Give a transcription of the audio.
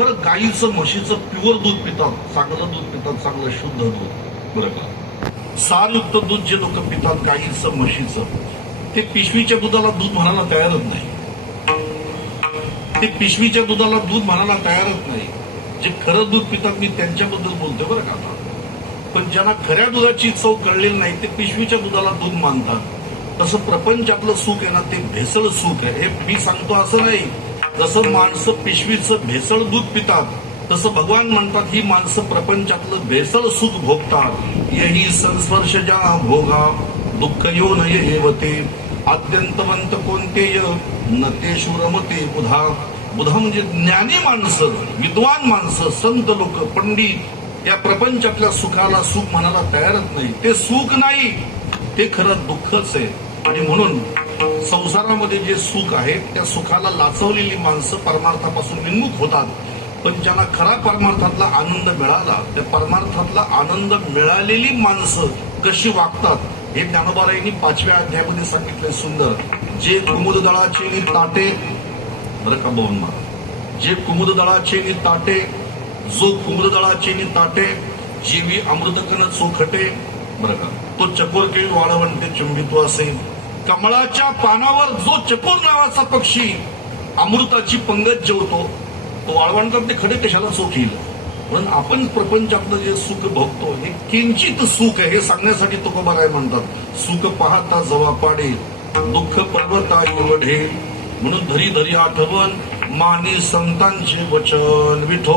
खरं गाईचं म्हशीचं प्युअर दूध पितात. चांगलं दूध पितात चांगलं शुद्ध दूध. बरं का? सारयुक्त दूध जे लोक पितात गाईचं म्हशीचं ते पिशवीच्या दुधाला दूध म्हणायला तयारच नाही. ते पिशवीच्या दुधाला दूध म्हणायला तयारच नाही. जे खरं दूध पितात मी त्यांच्याबद्दल बोलतोय बरं का आता. पण ज्यांना खऱ्या दुधाची चव कळलेली नाही ते पिशवीच्या दुधाला दूध मानतात. तसं प्रपंचातलं सुख आहे ना ते भेसळ सुख आहे. हे मी सांगतो असं नाही. जसं माणसं पिशवीचं भेसळ दूध पितात तसं भगवान म्हणतात ही माणसं प्रपंचातलं भेसळ सुख भोगतात. यही संस्पर्श ज्या भोगा दुःख यो नये हेवते अत्यंतवंत कोणते न ते बुधा. बुधा म्हणजे ज्ञानी माणसं विद्वान माणसं संत लोक पंडित. या प्रपंचातल्या सुखाला सुख म्हणायला तयारच नाही. ते सुख नाही ते खरं दुःखच आहे. आणि म्हणून संसारामध्ये जे सुख आहे त्या सुखाला लाचवलेली माणसं परमार्थापासून विन्मुख होतात. पण ज्यांना खरा परमार्थातला आनंद मिळाला त्या परमार्थातला आनंद मिळालेली माणसं कशी वागतात हे ज्ञानोबारायांनी पाचव्या अध्यायामध्ये सांगितले सुंदर. जे कुमुद दळाचे ताटे बरं का बघून मला जे कुमुद दळाचे ताटे जो कुमुद दळाचे ताटे जीवी अमृतकन चोखटे बरं का. तो चकोर केळी वाळवंटे चुंबितो असेल. कमळाच्या पानावर जो चकोर नावाचा पक्षी अमृताची पंगत जेवतो तो वाळवंटात ते खडे कशाला सोटील येईल म्हणून आपण प्रपंचातलं जे सुख भोगतो हे किंचित सुख आहे हे सांगण्यासाठी तुकोबाराय म्हणतात. सुख पाहता जवा पाडे दुःख पर्वता एवढे म्हणून धरी धरी आठवण माने संतांचे वचन विठो